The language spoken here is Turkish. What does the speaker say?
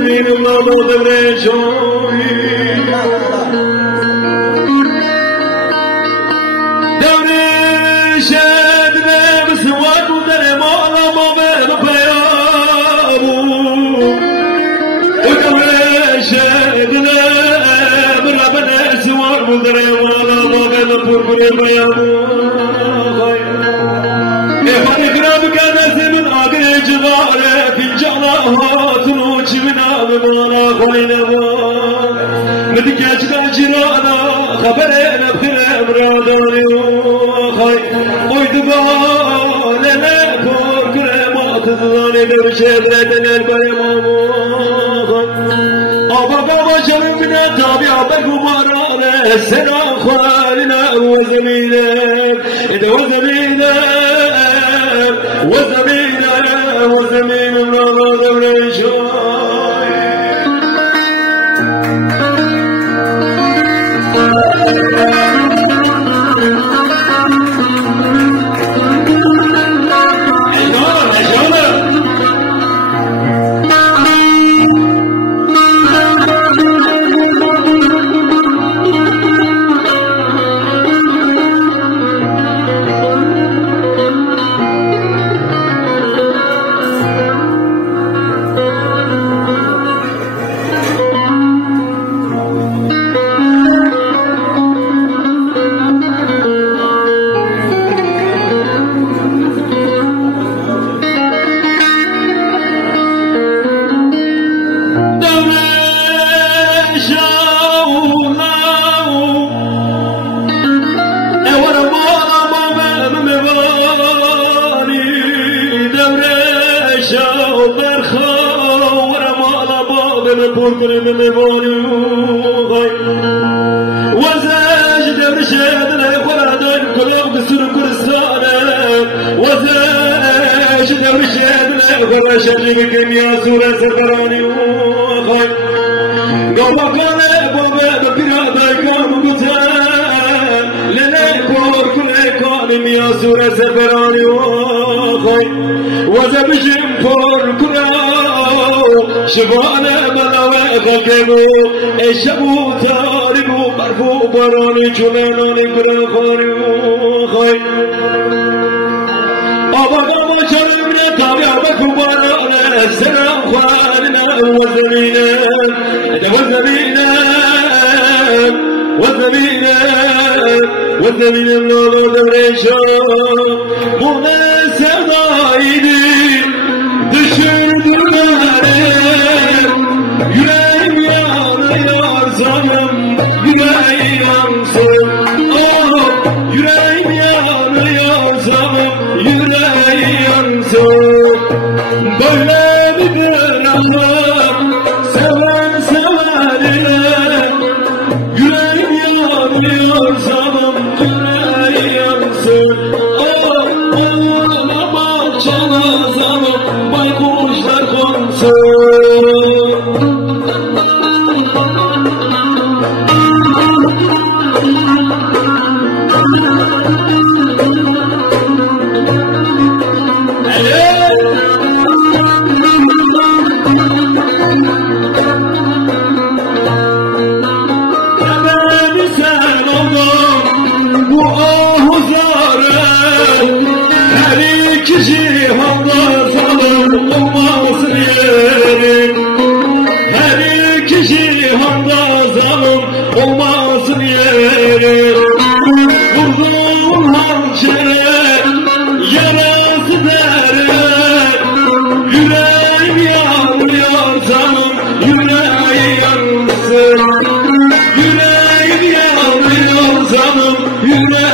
وزمین الله دور جوی دور شد بسواد در مالا ما به پیامو دور شد برابر سواد در مالا ما به پیامو جغاره في الجراحات وجبنا بمانا خوينما مدكاج باجرانا خبرنا بخير براداني وخاي ويدبال لنا كور كريمات الظالي برشدرتنا القيمام أبا بابا شرمنا تابع بقمارنا السنا خوالنا وزمينا إذا وزمينا وزمين الله دور شوي بوركل من بوري وزاج دبر شاد لا يخرج كلهم بسر كرسانه وزاج دبر شاد لا يخرج شجيك يا سوره سفراني قوم قال بابا بكره كان بوتا لنا كل كان يا سوره سفراني وزبجم كل شفانا بلاوي خلقو الشبو تاربو برفو براني جلاناني برخاني خاي أبا بابا شرمنا تابع بكو برانا السلام خوالنا وزمينا وزمينا الله دريشا مونا سمايدي yüreğim yanıyor zanım yüreğim yansın yüreğim yanıyor zanım yüreğim yansın böyle midir Allah'ım seven sevenine yüreğim yanıyor zanım yüreğim yansın ağlama çala zanım baykuşlar konsun Yüreğim yanıyor canım, yüreğim